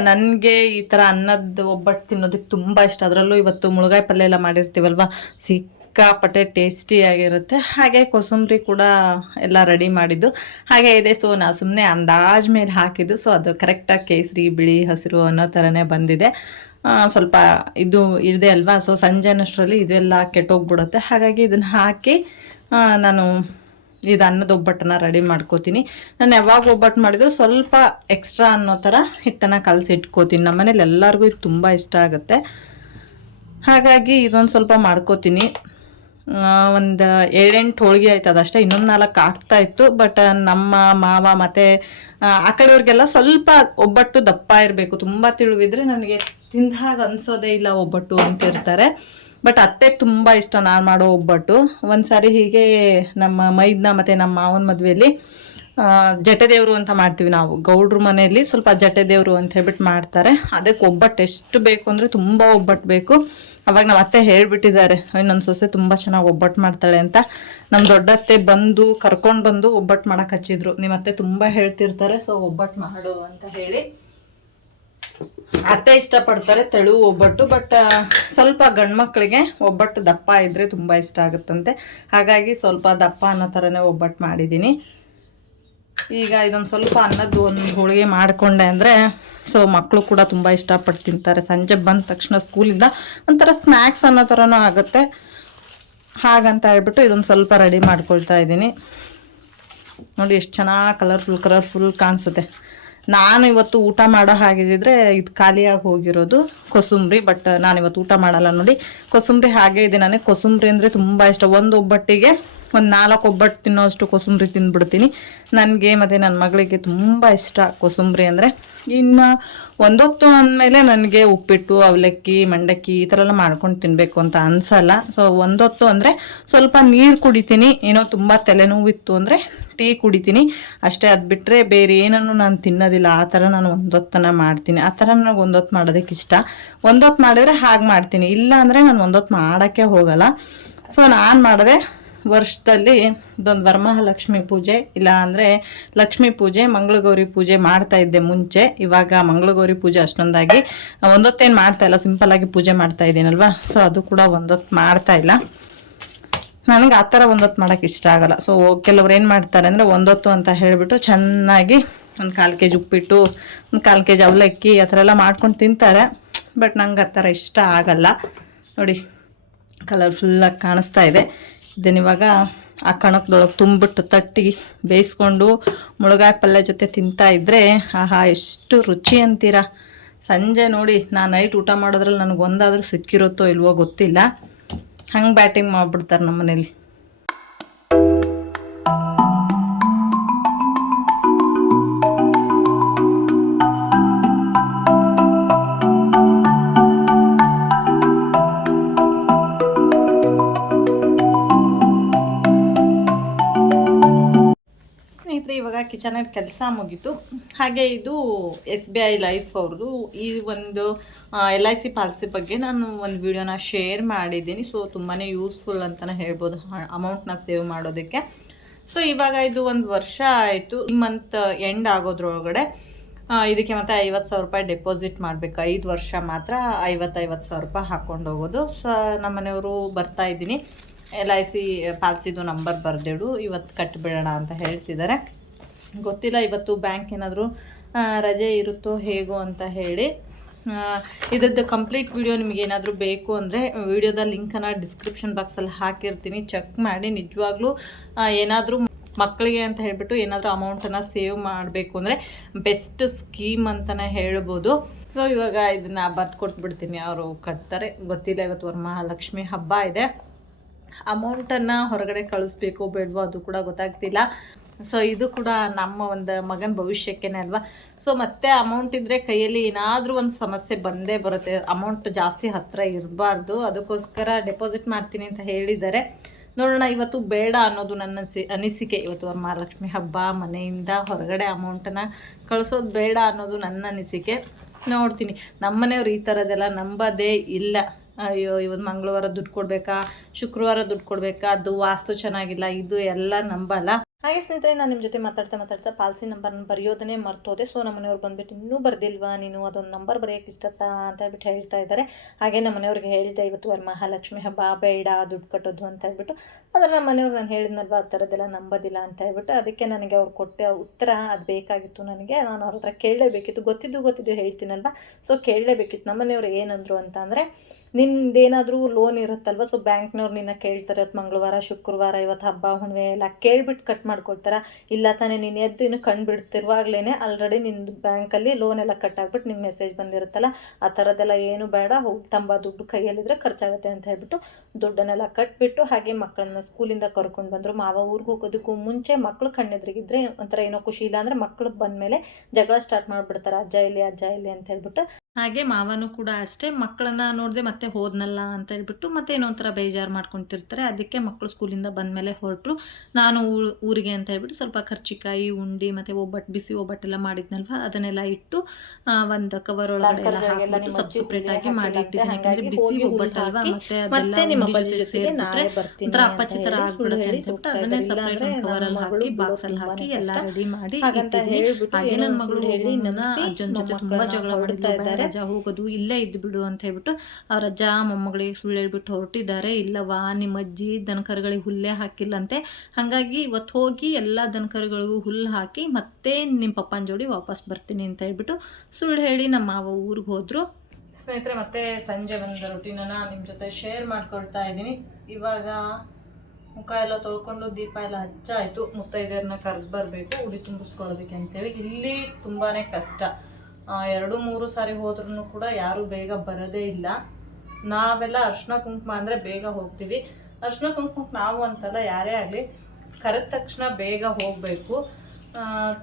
ನನಗೆ ಈ ಥರ ಅನ್ನದ ಒಬ್ಬಟ್ಟು ತಿನ್ನೋದಕ್ಕೆ ತುಂಬ ಇಷ್ಟ. ಅದರಲ್ಲೂ ಇವತ್ತು ಮುಳುಗಾಯಿ ಪಲ್ಯ ಎಲ್ಲ ಮಾಡಿರ್ತೀವಲ್ವ? ಸಿಕ್ಕಾಪಟ್ಟೆ ಟೇಸ್ಟಿಯಾಗಿರುತ್ತೆ ಹಾಗೆ ಕೊಸಂಬರಿ ಕೂಡ ಎಲ್ಲ ರೆಡಿ ಮಾಡಿದ್ದು. ಹಾಗೆ ಇದೆ. ಸೊ, ನಾವು ಸುಮ್ಮನೆ ಅಂದಾಜ್ ಮೇಲೆ ಹಾಕಿದ್ದು. ಸೊ, ಅದು ಕರೆಕ್ಟಾಗಿ ಕೇಸರಿ, ಬಿಳಿ, ಹಸಿರು ಅನ್ನೋ ಥರನೇ ಬಂದಿದೆ. ಸ್ವಲ್ಪ ಇದು ಇದೆ ಅಲ್ವಾ? ಸೊ ಸಂಜೆನಷ್ಟರಲ್ಲಿ ಇದೆಲ್ಲ ಕೆಟ್ಟೋಗ್ಬಿಡುತ್ತೆ ಹಾಗಾಗಿ ಇದನ್ನು ಹಾಕಿ ನಾನು ಇದು ಅನ್ನದ ಒಬ್ಬಟ್ಟನ್ನ ರೆಡಿ ಮಾಡ್ಕೋತೀನಿ. ನಾನು ಯಾವಾಗ ಒಬ್ಬಟ್ಟು ಮಾಡಿದ್ರು ಸ್ವಲ್ಪ ಎಕ್ಸ್ಟ್ರಾ ಅನ್ನೋ ಥರ ಹಿಟ್ಟನ್ನು ಕಲಸಿ ಇಟ್ಕೋತೀನಿ. ನಮ್ಮ ಮನೇಲಿ ಎಲ್ಲರಿಗೂ ಇದು ತುಂಬ ಇಷ್ಟ ಆಗುತ್ತೆ. ಹಾಗಾಗಿ ಇದೊಂದು ಸ್ವಲ್ಪ ಮಾಡ್ಕೋತೀನಿ. ಒಂದು ಏಳೆಂಟು ಹೋಳಿಗೆ ಆಯ್ತು ಅದಷ್ಟೇ. ಇನ್ನೊಂದು ನಾಲ್ಕು ಆಗ್ತಾ ಇತ್ತು. ಬಟ್ ನಮ್ಮ ಮಾವ ಮತ್ತು, ಆ ಕಡೆಯವ್ರಿಗೆಲ್ಲ ಸ್ವಲ್ಪ ಒಬ್ಬಟ್ಟು ದಪ್ಪ ಇರಬೇಕು. ತುಂಬ ತಿಳುವಿದ್ರೆ ನನಗೆ ತಿಂದಾಗ ಅನ್ಸೋದೇ ಇಲ್ಲ ಒಬ್ಬಟ್ಟು ಅಂತ ಇರ್ತಾರೆ. ಬಟ್ ಅತ್ತೆಗೆ ತುಂಬ ಇಷ್ಟ ನಾನು ಮಾಡೋ ಒಬ್ಬಟ್ಟು. ಒಂದು ಸಾರಿ ಹೀಗೆ ನಮ್ಮ ಮೈದ್ನ ಮತ್ತು ನಮ್ಮ ಮಾವನ ಮದುವೆಯಲ್ಲಿ ಜಟೆ ದೇವರು ಅಂತ ಮಾಡ್ತೀವಿ ನಾವು. ಗೌಡ್ರ ಮನೆಯಲ್ಲಿ ಸ್ವಲ್ಪ ಜಟೆ ದೇವರು ಅಂತ ಹೇಳ್ಬಿಟ್ಟು ಮಾಡ್ತಾರೆ. ಅದಕ್ಕೆ ಒಬ್ಬಟ್ಟು ಎಷ್ಟು ಬೇಕು ಅಂದರೆ ತುಂಬ ಒಬ್ಬಟ್ಟು ಬೇಕು. ಅವಾಗ ನಮ್ಮ ಅತ್ತೆ ಹೇಳ್ಬಿಟ್ಟಿದ್ದಾರೆ ಇನ್ನೊಂದು ಸೊಸೆ ತುಂಬ ಚೆನ್ನಾಗಿ ಒಬ್ಬಟ್ಟು ಮಾಡ್ತಾಳೆ ಅಂತ. ನಮ್ಮ ದೊಡ್ಡತ್ತೆ ಬಂದು ಕರ್ಕೊಂಡು ಬಂದು ಒಬ್ಬಟ್ಟು ಮಾಡಕ್ಕೆ ಹಚ್ಚಿದ್ರು. ನಿಮ್ಮ ಅತ್ತೆ ತುಂಬ ಹೇಳ್ತಿರ್ತಾರೆ, ಸೊ, ಒಬ್ಬಟ್ಟು ಮಾಡು ಅಂತ ಹೇಳಿ. ಅತ್ತೆ ಇಷ್ಟಪಡ್ತಾರೆ ತೆಳು ಒಬ್ಬಟ್ಟು, ಬಟ್ ಸ್ವಲ್ಪ ಗಂಡು ಮಕ್ಕಳಿಗೆ ಒಬ್ಬಟ್ಟು ದಪ್ಪ ಇದ್ದರೆ ತುಂಬ ಇಷ್ಟ ಆಗುತ್ತಂತೆ. ಹಾಗಾಗಿ ಸ್ವಲ್ಪ ದಪ್ಪ ಅನ್ನೋ ಥರನೇ ಒಬ್ಬಟ್ಟು ಮಾಡಿದ್ದೀನಿ. ಈಗ ಇದೊಂದು ಸ್ವಲ್ಪ ಅನ್ನದ್ದು ಒಂದು ಹೋಳಿಗೆ ಮಾಡಿಕೊಂಡೆ ಅಂದರೆ ಸೊ ಮಕ್ಕಳು ಕೂಡ ತುಂಬ ಇಷ್ಟಪಟ್ಟು ತಿಂತಾರೆ. ಸಂಜೆ ಬಂದ ತಕ್ಷಣ ಸ್ಕೂಲಿಂದ ಒಂಥರ ಸ್ನ್ಯಾಕ್ಸ್ ಅನ್ನೋ ಥರನೂ ಆಗುತ್ತೆ. ಹಾಗಂತ ಹೇಳ್ಬಿಟ್ಟು ಇದೊಂದು ಸ್ವಲ್ಪ ರೆಡಿ ಮಾಡ್ಕೊಳ್ತಾ ಇದ್ದೀನಿ. ನೋಡಿ ಎಷ್ಟು ಚೆನ್ನಾಗಿ ಕಲರ್ಫುಲ್ ಕಲರ್ಫುಲ್ ಕಾಣಿಸುತ್ತೆ. ನಾನು ಇವತ್ತು ಊಟ ಮಾಡೋ ಹಾಗಿದ್ದಿದ್ರೆ ಇದು ಖಾಲಿಯಾಗಿ ಹೋಗಿರೋದು ಕೊಸುಂಬ್ರಿ ಬಟ್ ನಾನು ಇವತ್ತು ಊಟ ಮಾಡಲ್ಲ ನೋಡಿ. ಕೊಸುಂಬ್ರಿ ಹಾಗೆ ಇದೆ. ನನಗೆ ಕೊಸುಂಬ್ರಿ ಅಂದರೆ ತುಂಬ ಇಷ್ಟ. ಒಂದು ಒಬ್ಬಟ್ಟಿಗೆ ಒಂದು ನಾಲ್ಕು ಒಬ್ಬಟ್ಟು ತಿನ್ನೋಷ್ಟು ಕೊಸುಂಬ್ರಿ ತಿಂದ್ಬಿಡ್ತೀನಿ ನನಗೆ ಮತ್ತು ನನ್ನ ಮಗಳಿಗೆ ತುಂಬ ಇಷ್ಟ ಕೊಸುಂಬ್ರಿ ಅಂದರೆ. ಇನ್ನು ಒಂದೊತ್ತು ಅಂದಮೇಲೆ ನನಗೆ ಉಪ್ಪಿಟ್ಟು, ಅವಲಕ್ಕಿ, ಮಂಡಕ್ಕಿ ಈ ಥರ ಎಲ್ಲ ಮಾಡ್ಕೊಂಡು ತಿನ್ನಬೇಕು ಅಂತ ಅನ್ಸಲ್ಲ. ಸೊ ಒಂದೊತ್ತು ಅಂದರೆ ಸ್ವಲ್ಪ ನೀರು ಕುಡಿತೀನಿ. ಏನೋ ತುಂಬ ತಲೆನೋವಿತ್ತು ಅಂದರೆ ಟೀ ಕುಡಿತೀನಿ. ಅಷ್ಟೇ ಅದು ಬಿಟ್ಟರೆ ಬೇರೆ ಏನನ್ನು ನಾನು ತಿನ್ನೋದಿಲ್ಲ. ಆ ಥರ ನಾನು ಒಂದೊತ್ತನ ಮಾಡ್ತೀನಿ. ಆ ಥರ ನನಗೆ ಒಂದೊತ್ತು ಮಾಡೋದಕ್ಕೆ ಇಷ್ಟ. ಒಂದೊತ್ತು ಮಾಡಿದ್ರೆ ಹಾಗೆ ಮಾಡ್ತೀನಿ. ಇಲ್ಲ ಅಂದರೆ ನಾನು ಒಂದೊತ್ತು ಮಾಡೋಕ್ಕೆ ಹೋಗಲ್ಲ. ಸೊ ನಾನು ಮಾಡಿದೆ ವರ್ಷದಲ್ಲಿ ಇದೊಂದು ವರಮಹಾಲಕ್ಷ್ಮಿ ಪೂಜೆ. ಇಲ್ಲ ಅಂದರೆ ಲಕ್ಷ್ಮೀ ಪೂಜೆ, ಮಂಗಳಗೌರಿ ಪೂಜೆ ಮಾಡ್ತಾ ಇದ್ದೆ ಮುಂಚೆ. ಇವಾಗ ಮಂಗಳಗೌರಿ ಪೂಜೆ ಅಷ್ಟೊಂದಾಗಿ ಒಂದೊತ್ತೇನು ಮಾಡ್ತಾ ಇಲ್ಲ. ಸಿಂಪಲ್ಲಾಗಿ ಪೂಜೆ ಮಾಡ್ತಾ ಇದ್ದೀನಲ್ವಾ? ಸೊ ಅದು ಕೂಡ ಒಂದೊತ್ತು ಮಾಡ್ತಾ ಇಲ್ಲ. ನನಗೆ ಆ ಥರ ಒಂದೊತ್ತು ಮಾಡೋಕ್ಕೆ ಇಷ್ಟ ಆಗಲ್ಲ. ಸೊ ಕೆಲವ್ರು ಏನು ಮಾಡ್ತಾರೆ ಅಂದರೆ ಒಂದೊತ್ತು ಅಂತ ಹೇಳಿಬಿಟ್ಟು ಚೆನ್ನಾಗಿ ಒಂದು ಕಾಲು ಕೆ ಜಿ ಉಪ್ಪಿಟ್ಟು, ಒಂದು ಕಾಲು ಕೆ ಜಿ ಅವಲಕ್ಕಿ ಆ ಥರ ಎಲ್ಲ ಮಾಡ್ಕೊಂಡು ತಿಂತಾರೆ. ಬಟ್ ನಂಗೆ ಆ ಥರ ಇಷ್ಟ ಆಗಲ್ಲ. ನೋಡಿ ಕಲರ್ಫುಲ್ಲಾಗಿ ಕಾಣಿಸ್ತಾ ಇದೆ. ಇದನ್ನ ಇವಾಗ ಆ ಕಣಕದೊಳಗೆ ತುಂಬಿಟ್ಟು ತಟ್ಟಿ ಬೇಯಿಸ್ಕೊಂಡು ಮುಳುಗಾಯಿ ಪಲ್ಯ ಜೊತೆ ತಿಂತಾ ಇದ್ದರೆ ಆಹಾ, ಎಷ್ಟು ರುಚಿ ಅಂತೀರ. ಸಂಜೆ ನೋಡಿ ನಾನು ನೈಟ್ ಊಟ ಮಾಡೋದ್ರಲ್ಲಿ ನನಗೆ ಒಂದಾದರೂ ಸಿಕ್ಕಿರುತ್ತೋ ಇಲ್ವೋ ಗೊತ್ತಿಲ್ಲ. ಹಂಗೆ ಬ್ಯಾಟಿಂಗ್ ಮಾಡಿಬಿಡ್ತಾರೆ ನಮ್ಮ ಮನೇಲಿ ಸ್ನೇಹಿತರೆ, ಇವಾಗ ಕಿಚನಲ್ಲಿ ಕೆಲಸ ಮುಗೀತು. ಹಾಗೆ ಇದು ಎಸ್ ಬಿ ಐ ಲೈಫ್ ಅವ್ರದ್ದು ಈ ಒಂದು ಎಲ್ ಐ ಸಿ ಪಾಲಿಸಿ ಬಗ್ಗೆ ನಾನು ಒಂದು ವಿಡಿಯೋನ ಶೇರ್ ಮಾಡಿದ್ದೀನಿ. ಸೊ ತುಂಬಾ ಯೂಸ್ಫುಲ್ ಅಂತಲೇ ಹೇಳ್ಬೋದು ಅಮೌಂಟ್ನ ಸೇವ್ ಮಾಡೋದಕ್ಕೆ. ಸೊ ಇವಾಗ ಇದು ಒಂದು ವರ್ಷ ಆಯಿತು. ಈ ಮಂತ್ ಎಂಡ್ ಆಗೋದ್ರೊಳಗಡೆ ಇದಕ್ಕೆ ಮತ್ತೆ ಐವತ್ತು ಸಾವಿರ ರೂಪಾಯಿ ಡೆಪಾಸಿಟ್ ಮಾಡಬೇಕು. ಐದು ವರ್ಷ ಮಾತ್ರ ಐವತ್ತೈವತ್ತು ಸಾವಿರ ರೂಪಾಯಿ ಹಾಕ್ಕೊಂಡು ಹೋಗೋದು. ಸೊ ನಮ್ಮನೆಯವರು ಬರ್ತಾ ಇದ್ದೀನಿ. ಎಲ್ ಐ ಸಿ ಪಾಲ್ಸಿದು ನಂಬರ್ ಬರೆದಿಡು ಇವತ್ತು ಕಟ್ಟಿಬಿಡೋಣ ಅಂತ ಹೇಳ್ತಿದ್ದಾರೆ ಗೊತ್ತಿಲ್ಲ, ಇವತ್ತು ಬ್ಯಾಂಕ್ ಏನಾದರೂ ರಜೆ ಇರುತ್ತೋ ಹೇಗೋ ಅಂತ ಹೇಳಿ. ಇದರದ್ದು ಕಂಪ್ಲೀಟ್ ವಿಡಿಯೋ ನಿಮಗೆ ಏನಾದರೂ ಬೇಕು ಅಂದರೆ, ವಿಡಿಯೋದ ಲಿಂಕನ್ನು ಡಿಸ್ಕ್ರಿಪ್ಷನ್ ಬಾಕ್ಸಲ್ಲಿ ಹಾಕಿರ್ತೀನಿ. ಚೆಕ್ ಮಾಡಿ, ನಿಜವಾಗ್ಲೂ ಏನಾದರೂ ಮಕ್ಕಳಿಗೆ ಅಂತ ಹೇಳಿಬಿಟ್ಟು ಏನಾದರೂ ಅಮೌಂಟನ್ನು ಸೇವ್ ಮಾಡಬೇಕು ಅಂದರೆ, ಬೆಸ್ಟ್ ಸ್ಕೀಮ್ ಅಂತಲೇ ಹೇಳ್ಬೋದು. ಸೊ ಇವಾಗ ಇದನ್ನು ಬರ್ದು ಕೊಟ್ಬಿಡ್ತೀನಿ ಅವರು ಕಟ್ತಾರೆ. ಗೊತ್ತಿಲ್ಲ, ಇವತ್ತು ವರ್ಮಹಾಲಕ್ಷ್ಮಿ ಹಬ್ಬ ಇದೆ. ಅಮೌಂಟನ್ನು ಹೊರಗಡೆ ಕಳಿಸ್ಬೇಕು ಬೇಡವೋ ಅದು ಕೂಡ ಗೊತ್ತಾಗ್ತಿಲ್ಲ. ಸೊ ಇದು ಕೂಡ ನಮ್ಮ ಒಂದು ಮಗನ ಭವಿಷ್ಯಕ್ಕೇನೆ ಅಲ್ವಾ? ಸೊ ಮತ್ತೆ ಅಮೌಂಟ್ ಇದ್ದರೆ ಕೈಯಲ್ಲಿ ಏನಾದರೂ ಒಂದು ಸಮಸ್ಯೆ ಬಂದೇ ಬರುತ್ತೆ. ಅಮೌಂಟ್ ಜಾಸ್ತಿ ಹತ್ತಿರ ಇರಬಾರ್ದು. ಅದಕ್ಕೋಸ್ಕರ ಡೆಪಾಸಿಟ್ ಮಾಡ್ತೀನಿ ಅಂತ ಹೇಳಿದ್ದಾರೆ. ನೋಡೋಣ, ಇವತ್ತು ಬೇಡ ಅನ್ನೋದು ನನ್ನ ಅನಿಸಿ, ಅನಿಸಿಕೆ. ಇವತ್ತು ಮಹಾಲಕ್ಷ್ಮಿ ಹಬ್ಬ, ಮನೆಯಿಂದ ಹೊರಗಡೆ ಅಮೌಂಟನ್ನು ಕಳಿಸೋದು ಬೇಡ ಅನ್ನೋದು ನನ್ನ ಅನಿಸಿಕೆ. ನೋಡ್ತೀನಿ. ನಮ್ಮನೆಯವ್ರು ಈ ಥರದ್ದೆಲ್ಲ ನಂಬೋದೇ ಇಲ್ಲ. ಅಯ್ಯೋ ಇವತ್ತು ಮಂಗಳವಾರ ದುಡ್ಡು ಕೊಡಬೇಕಾ? ಶುಕ್ರವಾರ ದುಡ್ಡು ಕೊಡಬೇಕಾ? ಅದು ವಾಸ್ತು ಚೆನ್ನಾಗಿಲ್ಲ ಇದು ಎಲ್ಲ ನಂಬಲ್ಲ. ಹಾಗೆ ಸ್ನೇಹಿತರೆ, ನಾನು ನಿಮ್ಮ ಜೊತೆ ಮಾತಾಡ್ತಾ ಮಾತಾಡ್ತಾ ಪಾಲ್ಸಿ ನಂಬರ್ನ ಬರೆಯೋದನ್ನೇ ಮರ್ತೋದೆ. ಸೊ ನಮ್ಮ ಮನೆಯವ್ರು ಬಂದ್ಬಿಟ್ಟು ಇನ್ನೂ ಬರ್ದಿಲ್ವಾ? ನೀನು ಅದೊಂದು ನಂಬರ್ ಬರೆಯೋಕೆ ಇಷ್ಟತ್ತಾ ಅಂತ ಹೇಳ್ಬಿಟ್ಟು ಹೇಳ್ತಾ ಇದ್ದಾರೆ ಹಾಗೆ ನಮ್ಮ ಮನೆಯವ್ರಿಗೆ ಹೇಳಿದೆ, ಇವತ್ತು ವರಮಹಾಲಕ್ಷ್ಮಿ ಹಬ್ಬ, ಬೇಡ, ದುಡ್ಡು ಕಟ್ಟೋದು ಅಂತ ಹೇಳ್ಬಿಟ್ಟು. ಆದರೆ ನಮ್ಮ ಮನೆಯವ್ರು ನಾನು ಹೇಳಿದ್ನಲ್ವ, ಆ ಥರದ್ದೆಲ್ಲ ನಂಬೋದಿಲ್ಲ ಅಂತ ಹೇಳ್ಬಿಟ್ಟು. ಅದಕ್ಕೆ ನನಗೆ ಅವ್ರು ಕೊಟ್ಟೆ ಉತ್ತರ ಅದು ಬೇಕಾಗಿತ್ತು ನನಗೆ. ನಾನು ಅವ್ರ ಹತ್ರ ಕೇಳಲೇಬೇಕಿತ್ತು. ಗೊತ್ತಿದ್ದು ಗೊತ್ತಿದ್ದು ಹೇಳ್ತೀನಲ್ವ? ಸೊ ಕೇಳಲೇಬೇಕಿತ್ತು. ನಮ್ಮ ಮನೆಯವ್ರು ಏನಂದ್ರು ಅಂತ ಅಂದರೆ, ನಿಂದೇನಾದರೂ ಲೋನ್ ಇರುತ್ತಲ್ವ? ಸೊ ಬ್ಯಾಂಕ್ನವ್ರು ನಿನ್ನ ಕೇಳ್ತಾರೆ. ಇವತ್ತು ಮಂಗಳವಾರ, ಶುಕ್ರವಾರ ಇವತ್ತು ಹಬ್ಬ, ಹುಣ್ಣಿಮೆ ಎಲ್ಲ ಕೇಳ್ಬಿಟ್ಟು ಕಟ್ ಮಾಡ್ಕೊಳ್ತಾರ. ಇಲ್ಲ ತಾನೇ, ನೀನು ಎದ್ದು ಇನ್ನು ಕಣ್ಣು ಬಿಡ್ತಿರುವಾಗ್ಲೇ ಆಲ್ರೆಡಿ ನಿಂದು ಬ್ಯಾಂಕಲ್ಲಿ ಲೋನ್ ಎಲ್ಲ ಕಟ್ ಆಗ್ಬಿಟ್ಟು ನಿಮ್ಗೆ ಮೆಸೇಜ್ ಬಂದಿರುತ್ತಲ್ಲ, ಆ ಥರದ್ದೆಲ್ಲ ಏನು ಬೇಡ, ಹೋಗಿ ತಂಬ ದುಡ್ಡು ಕೈಯಲ್ಲಿದ್ರೆ ಖರ್ಚಾಗುತ್ತೆ ಅಂತ ಹೇಳ್ಬಿಟ್ಟು ದುಡ್ಡನ್ನೆಲ್ಲ ಕಟ್ಬಿಟ್ಟು ಹಾಗೆ ಮಕ್ಕಳನ್ನ ಸ್ಕೂಲಿಂದ ಕರ್ಕೊಂಡು ಬಂದರು. ಮಾವ ಊರಿಗೆ ಹೋಗೋದಕ್ಕೂ ಮುಂಚೆ ಮಕ್ಕಳು ಕಣ್ಣೆದ್ರಿಗಿದ್ರೆ ಒಂಥರ ಏನೋ ಖುಷಿ ಇಲ್ಲ ಅಂದರೆ ಮಕ್ಕಳು ಬಂದಮೇಲೆ ಜಗಳ ಸ್ಟಾರ್ಟ್ ಮಾಡಿಬಿಡ್ತಾರೆ. ಅಜ್ಜ ಇಲ್ಲಿ ಅಜ್ಜ ಇಲ್ಲಿ ಅಂತ ಹೇಳ್ಬಿಟ್ಟು ಹಾಗೆ ಮಾವನು ಕೂಡ ಅಷ್ಟೇ. ಮಕ್ಕಳನ್ನ ನೋಡಿದೆ ಮತ್ತೆ ಹೋದ್ನಲ್ಲ ಅಂತ ಹೇಳ್ಬಿಟ್ಟು ಮತ್ತೆ ಏನೋ ಒಂಥರ ಬೇಜಾರು ಮಾಡ್ಕೊತಿರ್ತಾರೆ. ಅದಕ್ಕೆ ಮಕ್ಕಳು ಸ್ಕೂಲಿಂದ ಬಂದಮೇಲೆ ಹೊರಟರು. ನಾನು ಊರಿಗೆ ಅಂತ ಹೇಳ್ಬಿಟ್ಟು ಸ್ವಲ್ಪ ಖರ್ಚಿಕಾಯಿ ಉಂಡಿ ಮತ್ತೆ ಒಬ್ಬಟ್ಟು ಬಿಸಿ ಒಬ್ಬಟ್ಟೆಲ್ಲ ಮಾಡಿದ್ನಲ್ವ? ಅದನ್ನೆಲ್ಲ ಇಟ್ಟು ಆ, ಒಂದು ಕವರ್ ಒಳಗಡೆ ಎಲ್ಲ ಹಾಕಿಬಿಟ್ಟು ಅಜ್ಜಿ ಸಪ್ರೇಟ್ ಆಗಿ ಮಾಡಿ ಇಟ್ಟಿದ್ದೀನಿ ಯಾಕಂದ್ರೆ ಬಿಸಿ ಒಬ್ಬಟ್ಟು ಅಲ್ವಾ? ಮತ್ತೆ ಅದೆಲ್ಲ ಸೇರ್ಬಿಟ್ರೆ ಒಂಥರ ಅಪ್ಪಚ್ಚಿ ಥರ ಆಗ್ಬಿಡುತ್ತೆ ಅಂತ ಹೇಳ್ಬಿಟ್ಟು ಅದನ್ನೇ ಸಪ್ರೇಟ್ ಕವರಲ್ಲಿ ಹಾಕಿ ಬಾಕ್ಸ್ ಅಲ್ಲಿ ಹಾಕಿ ಎಲ್ಲ ರೆಡಿ ಮಾಡಿ ಹಾಗೆ ನನ್ನ ಮಗಳು ಹೇಳಿ ನನ್ನ ಅಜ್ಜನ ಜೊತೆ ತುಂಬಾ ಜಗಳ ಹೊಡಿತಾ ಇದ್ದಾರೆ. ರಜಾ ಹೋಗೋದು ಇಲ್ಲೇ ಇದ್ದು ಬಿಡು ಅಂತ ಹೇಳ್ಬಿಟ್ಟು ಅವ್ರ ಅಜ್ಜ ಮೊಮ್ಮಗಳಿಗೆ ಸುಳ್ಳು ಹೇಳ್ಬಿಟ್ಟು ಹೊರಟಿದ್ದಾರೆ. ಇಲ್ಲವಾ ನಿಮ್ಮ ಅಜ್ಜಿ ದನಕರುಗಳಿಗೆ ಹುಲ್ಲೇ ಹಾಕಿಲ್ಲಂತೆ. ಹಾಗಾಗಿ ಇವತ್ತು ಹೋಗಿ ಎಲ್ಲ ದನಕರುಗಳಿಗೂ ಹುಲ್ಲು ಹಾಕಿ ಮತ್ತೆ ನಿಮ್ಮ ಪಪ್ಪನ ಜೋಡಿ ವಾಪಸ್ ಬರ್ತೀನಿ ಅಂತ ಹೇಳ್ಬಿಟ್ಟು ಸುಳ್ಳು ಹೇಳಿ ನಮ್ಮ ಮಾವ ಊರಿಗೆ ಹೋದ್ರು. ಸ್ನೇಹಿತರೆ, ಮತ್ತೆ ಸಂಜೆ ಬಂದ ರೊಟ್ಟಿನ ನಿಮ್ಮ ಜೊತೆ ಶೇರ್ ಮಾಡ್ಕೊಳ್ತಾ ಇದ್ದೀನಿ. ಇವಾಗ ಮುಖ ಎಲ್ಲ ತೊಳ್ಕೊಂಡು ದೀಪ ಎಲ್ಲ ಹಚ್ಚಾಯಿತು. ಮುತ್ತೈದೆಯರನ್ನ ಕರೆದು ಬರಬೇಕು, ಉಡಿ ಅಂತೇಳಿ. ಇಲ್ಲಿ ತುಂಬಾ ಕಷ್ಟ. ಎರಡು ಮೂರು ಸಾರಿ ಹೋದ್ರೂ ಕೂಡ ಯಾರೂ ಬೇಗ ಬರೋದೇ ಇಲ್ಲ. ನಾವೆಲ್ಲ ಅರ್ಶಿನ ಕುಂಕುಮ ಅಂದರೆ ಬೇಗ ಹೋಗ್ತೀವಿ. ಅರ್ಶಿನ ಕುಂಕುಮಕ್ಕೆ ನಾವು ಅಂತಲ್ಲ ಯಾರೇ ಆಗಲಿ ಕರೆದ ತಕ್ಷಣ ಬೇಗ ಹೋಗಬೇಕು.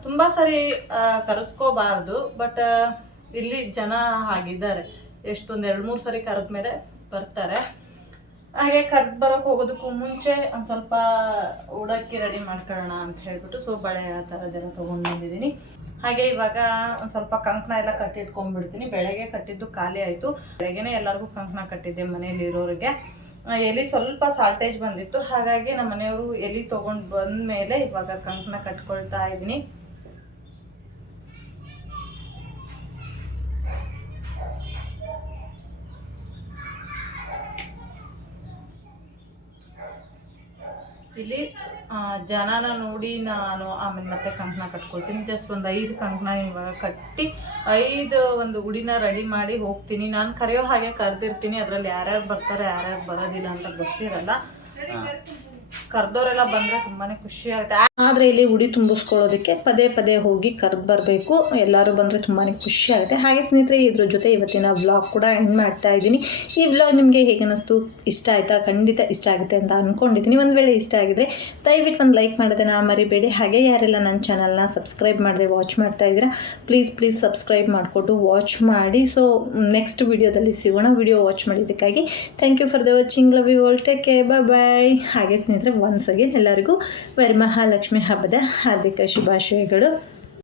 ತುಂಬ ಸಾರಿ ಕರೆಸ್ಕೋಬಾರ್ದು, ಬಟ್ ಇಲ್ಲಿ ಜನ ಹಾಗಿದ್ದಾರೆ. ಎಷ್ಟೊಂದು ಎರಡು ಮೂರು ಸರಿ ಕರೆದ ಮೇಲೆ ಬರ್ತಾರೆ. ಹಾಗೆ ಕರ್ದು ಬರೋಕೆ ಹೋಗೋದಕ್ಕೂ ಮುಂಚೆ ಒಂದು ಸ್ವಲ್ಪ ಉಡಕ್ಕೆ ರೆಡಿ ಮಾಡ್ಕೊಳ್ಳೋಣ ಅಂತ ಹೇಳ್ಬಿಟ್ಟು ಸೊ ಬಳೆ ಆ ಥರದ್ದೆಲ್ಲ ತೊಗೊಂಡು ಬಂದಿದ್ದೀನಿ. ಹಾಗೆ ಇವಾಗ ಒಂದು ಸ್ವಲ್ಪ ಕಂಕಣ ಎಲ್ಲ ಕಟ್ಟಿಟ್ಕೊಂಡ್ಬಿಡ್ತೀನಿ. ಬೆಳಗ್ಗೆ ಕಟ್ಟಿದ್ದು ಖಾಲಿ ಆಯಿತು. ಬೆಳಗ್ಗೆನೇ ಎಲ್ಲರಿಗೂ ಕಂಕಣ ಕಟ್ಟಿದ್ದೆ ಮನೇಲಿ ಇರೋರಿಗೆ. ಎಲೆ ಸ್ವಲ್ಪ ಸಾಲ್ಟೇಜ್ ಬಂದಿತ್ತು. ಹಾಗಾಗಿ ನಮ್ಮ ಮನೆಯವರು ಎಲೆ ತೊಗೊಂಡು ಬಂದ ಮೇಲೆ ಇವಾಗ ಕಂಕಣ ಕಟ್ಕೊಳ್ತಾ ಇದ್ದೀನಿ. ಇಲ್ಲಿ ಜನನ ನೋಡಿ ನಾನು ಆಮೇಲೆ ಮತ್ತೆ ಕಂಕಣ ಕಟ್ಕೊಳ್ತೀನಿ. ಜಸ್ಟ್ ಒಂದು ಐದು ಕಂಕಣ ಇವಾಗ ಕಟ್ಟಿ, ಐದು ಒಂದು ಉಡಿನ ರೆಡಿ ಮಾಡಿ ಹೋಗ್ತೀನಿ. ನಾನು ಕರೆಯೋ ಹಾಗೆ ಕರೆದಿರ್ತೀನಿ. ಅದರಲ್ಲಿ ಯಾರ್ಯಾರು ಬರ್ತಾರೆ, ಯಾರ್ಯಾರು ಬರೋದಿಲ್ಲ ಅಂತ ಗೊತ್ತಿರಲ್ಲ. ಕರೆದೋರೆಲ್ಲ ಬಂದರೆ ತುಂಬಾ ಖುಷಿ ಆಗುತ್ತೆ. ಆದರೆ ಇಲ್ಲಿ ಉಡಿ ತುಂಬಿಸ್ಕೊಳ್ಳೋದಕ್ಕೆ ಪದೇ ಪದೇ ಹೋಗಿ ಕರೆದು ಬರಬೇಕು. ಎಲ್ಲರೂ ಬಂದರೆ ತುಂಬಾ ಖುಷಿಯಾಗುತ್ತೆ ಹಾಗೆ ಸ್ನೇಹಿತರೆ, ಇದ್ರ ಜೊತೆ ಇವತ್ತಿನ ವ್ಲಾಗ್ ಕೂಡ ಎಂಡ್ ಮಾಡ್ತಾ ಇದ್ದೀನಿ. ಈ ವ್ಲಾಗ್ ನಿಮಗೆ ಹೇಗೆ ಅನ್ನಿಸ್ತು? ಇಷ್ಟ ಆಯಿತಾ? ಖಂಡಿತ ಇಷ್ಟ ಆಗುತ್ತೆ ಅಂತ ಅಂದ್ಕೊಂಡಿದ್ದೀನಿ ಒಂದು ವೇಳೆ ಇಷ್ಟ ಆಗಿದ್ರೆ ದಯವಿಟ್ಟು ಒಂದು ಲೈಕ್ ಮಾಡೋದನ್ನ ಮರಿಬೇಡಿ. ಹಾಗೆ ಯಾರೆಲ್ಲ ನನ್ನ ಚಾನಲ್ನ ಸಬ್ಸ್ಕ್ರೈಬ್ ಮಾಡಿದೆ ವಾಚ್ ಮಾಡ್ತಾ ಇದ್ದೀರಾ ಪ್ಲೀಸ್ ಪ್ಲೀಸ್ ಸಬ್ಸ್ಕ್ರೈಬ್ ಮಾಡಿಕೊಟ್ಟು ವಾಚ್ ಮಾಡಿ. ಸೊ ನೆಕ್ಸ್ಟ್ ವಿಡಿಯೋದಲ್ಲಿ ಸಿಗೋಣ. ವಿಡಿಯೋ ವಾಚ್ ಮಾಡಿದ್ದಕ್ಕಾಗಿ thank you for the watching love you all take care bye bye ಹಾಗೆ ಸ್ನೇಹಿತರೆ ಒನ್ಸ್ ಅಗೇನ್ ಎಲ್ಲರಿಗೂ ವರಮಹಾಲಕ್ಷ್ಮಿ ಹಬ್ಬದ ಹಾರ್ದಿಕ ಶುಭಾಶಯಗಳು.